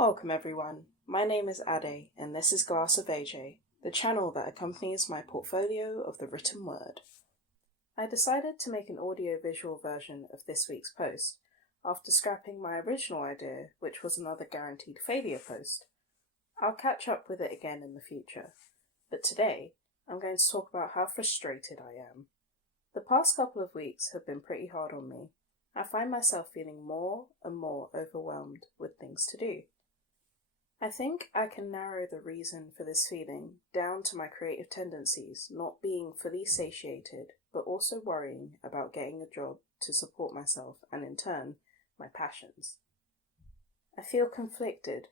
Welcome everyone, my name is Ade and this is Glass of AJ, the channel that accompanies my portfolio of the written word. I decided to make an audio-visual version of this week's post after scrapping my original idea, which was another guaranteed failure post. I'll catch up with it again in the future, but today I'm going to talk about how frustrated I am. The past couple of weeks have been pretty hard on me. I find myself feeling more and more overwhelmed with things to do. I think I can narrow the reason for this feeling down to my creative tendencies not being fully satiated, but also worrying about getting a job to support myself and in turn, my passions. I feel conflicted.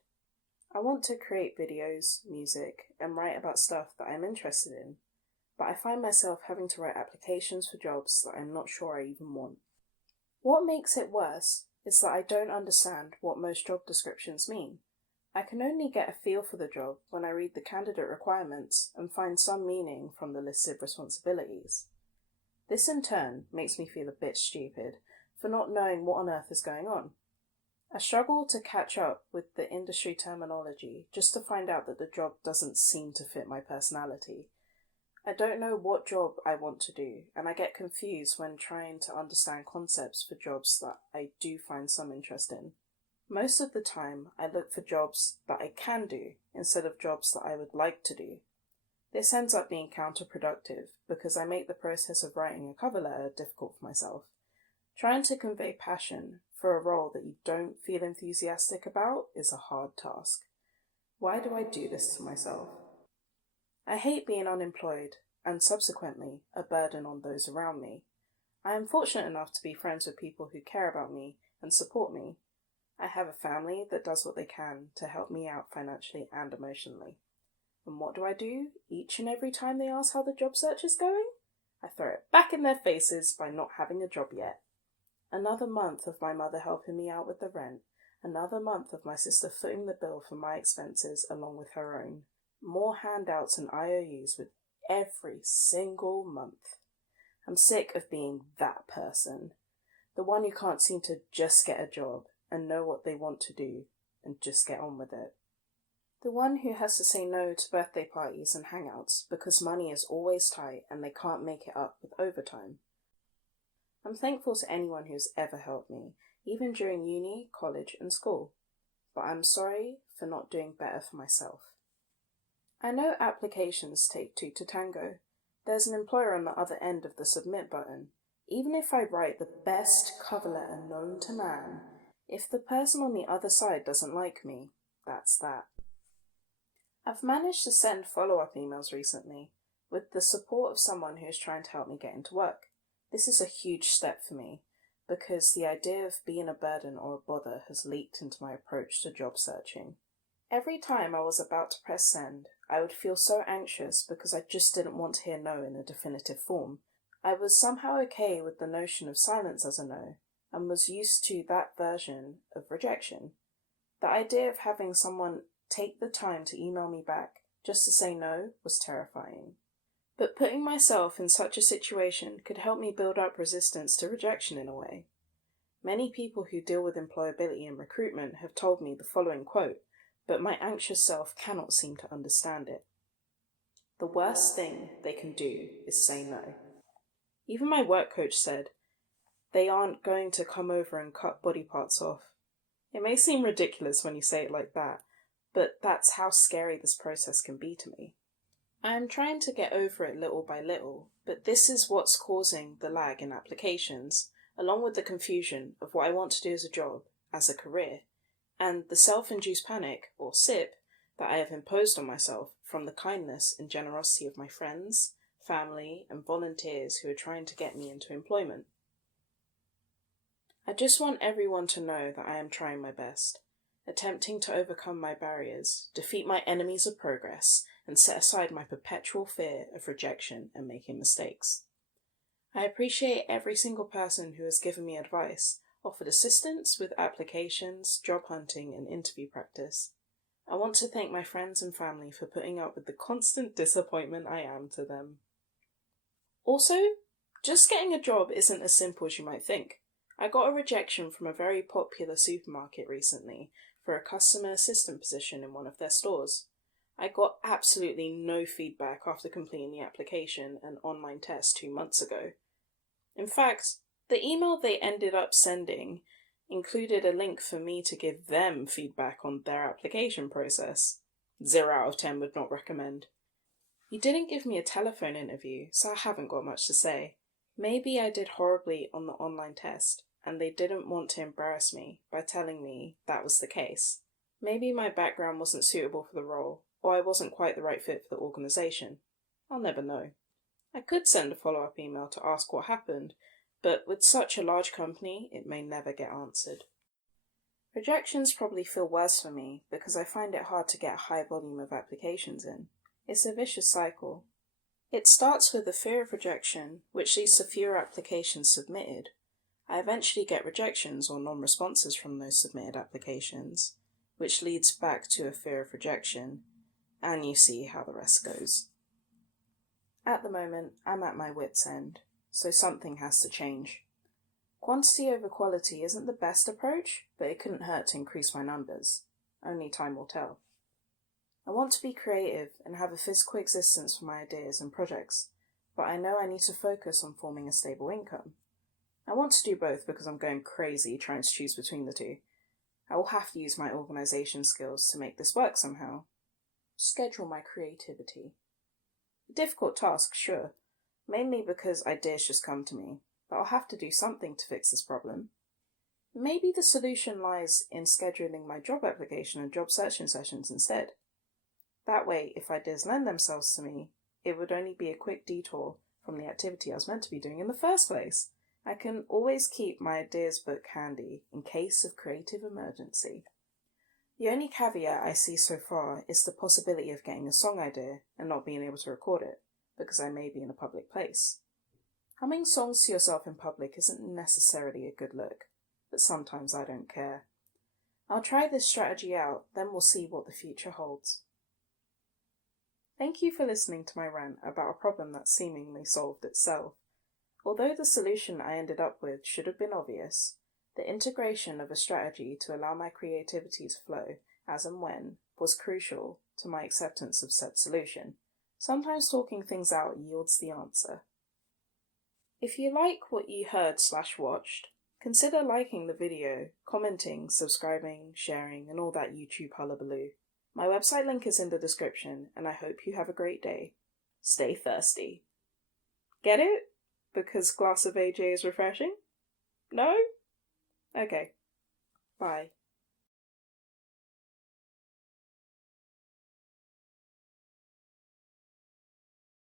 I want to create videos, music, and write about stuff that I'm interested in, but I find myself having to write applications for jobs that I'm not sure I even want. What makes it worse is that I don't understand what most job descriptions mean. I can only get a feel for the job when I read the candidate requirements and find some meaning from the listed responsibilities. This in turn makes me feel a bit stupid for not knowing what on earth is going on. I struggle to catch up with the industry terminology just to find out that the job doesn't seem to fit my personality. I don't know what job I want to do, and I get confused when trying to understand concepts for jobs that I do find some interest in. Most of the time, I look for jobs that I can do instead of jobs that I would like to do. This ends up being counterproductive because I make the process of writing a cover letter difficult for myself. Trying to convey passion for a role that you don't feel enthusiastic about is a hard task. Why do I do this to myself? I hate being unemployed and subsequently a burden on those around me. I am fortunate enough to be friends with people who care about me and support me. I have a family that does what they can to help me out financially and emotionally. And what do? Each and every time they ask how the job search is going? I throw it back in their faces by not having a job yet. Another month of my mother helping me out with the rent. Another month of my sister footing the bill for my expenses along with her own. More handouts and IOUs with every single month. I'm sick of being that person. The one who can't seem to just get a job and know what they want to do and just get on with it. The one who has to say no to birthday parties and hangouts because money is always tight and they can't make it up with overtime. I'm thankful to anyone who's ever helped me, even during uni, college and school, but I'm sorry for not doing better for myself. I know applications take two to tango. There's an employer on the other end of the submit button. Even if I write the best cover letter known to man, if the person on the other side doesn't like me, that's that. I've managed to send follow-up emails recently, with the support of someone who is trying to help me get into work. This is a huge step for me, because the idea of being a burden or a bother has leaked into my approach to job searching. Every time I was about to press send, I would feel so anxious because I just didn't want to hear no in a definitive form. I was somehow okay with the notion of silence as a no, and was used to that version of rejection. The idea of having someone take the time to email me back just to say no was terrifying. But putting myself in such a situation could help me build up resistance to rejection in a way. Many people who deal with employability and recruitment have told me the following quote, but my anxious self cannot seem to understand it. The worst thing they can do is say no. Even my work coach said, they aren't going to come over and cut body parts off. It may seem ridiculous when you say it like that, but that's how scary this process can be to me. I am trying to get over it little by little, but this is what's causing the lag in applications, along with the confusion of what I want to do as a job, as a career, and the self-induced panic, or SIP, that I have imposed on myself from the kindness and generosity of my friends, family, and volunteers who are trying to get me into employment. I just want everyone to know that I am trying my best, attempting to overcome my barriers, defeat my enemies of progress, and set aside my perpetual fear of rejection and making mistakes. I appreciate every single person who has given me advice, offered assistance with applications, job hunting, and interview practice. I want to thank my friends and family for putting up with the constant disappointment I am to them. Also, just getting a job isn't as simple as you might think. I got a rejection from a very popular supermarket recently for a customer assistant position in one of their stores. I got absolutely no feedback after completing the application and online test 2 months ago. In fact, the email they ended up sending included a link for me to give them feedback on their application process. 0 out of 10 would not recommend. You didn't give me a telephone interview, so I haven't got much to say. Maybe I did horribly on the online test, and they didn't want to embarrass me by telling me that was the case. Maybe my background wasn't suitable for the role, or I wasn't quite the right fit for the organisation. I'll never know. I could send a follow-up email to ask what happened, but with such a large company, it may never get answered. Rejections probably feel worse for me because I find it hard to get a high volume of applications in. It's a vicious cycle. It starts with the fear of rejection, which leads to fewer applications submitted. I eventually get rejections or non-responses from those submitted applications, which leads back to a fear of rejection, and you see how the rest goes. At the moment, I'm at my wit's end, so something has to change. Quantity over quality isn't the best approach, but it couldn't hurt to increase my numbers. Only time will tell. I want to be creative and have a physical existence for my ideas and projects, but I know I need to focus on forming a stable income. I want to do both because I'm going crazy trying to choose between the two. I will have to use my organisation skills to make this work somehow. Schedule my creativity. A difficult task, sure, mainly because ideas just come to me, but I'll have to do something to fix this problem. Maybe the solution lies in scheduling my job application and job searching sessions instead. That way, if ideas lend themselves to me, it would only be a quick detour from the activity I was meant to be doing in the first place. I can always keep my ideas book handy in case of creative emergency. The only caveat I see so far is the possibility of getting a song idea and not being able to record it, because I may be in a public place. Humming songs to yourself in public isn't necessarily a good look, but sometimes I don't care. I'll try this strategy out, then we'll see what the future holds. Thank you for listening to my rant about a problem that seemingly solved itself. Although the solution I ended up with should have been obvious, the integration of a strategy to allow my creativity to flow as and when was crucial to my acceptance of said solution. Sometimes talking things out yields the answer. If you like what you heard/watched, consider liking the video, commenting, subscribing, sharing, and all that YouTube hullabaloo. My website link is in the description, and I hope you have a great day. Stay thirsty. Get it? Because glass of AJ is refreshing? No? Okay. Bye.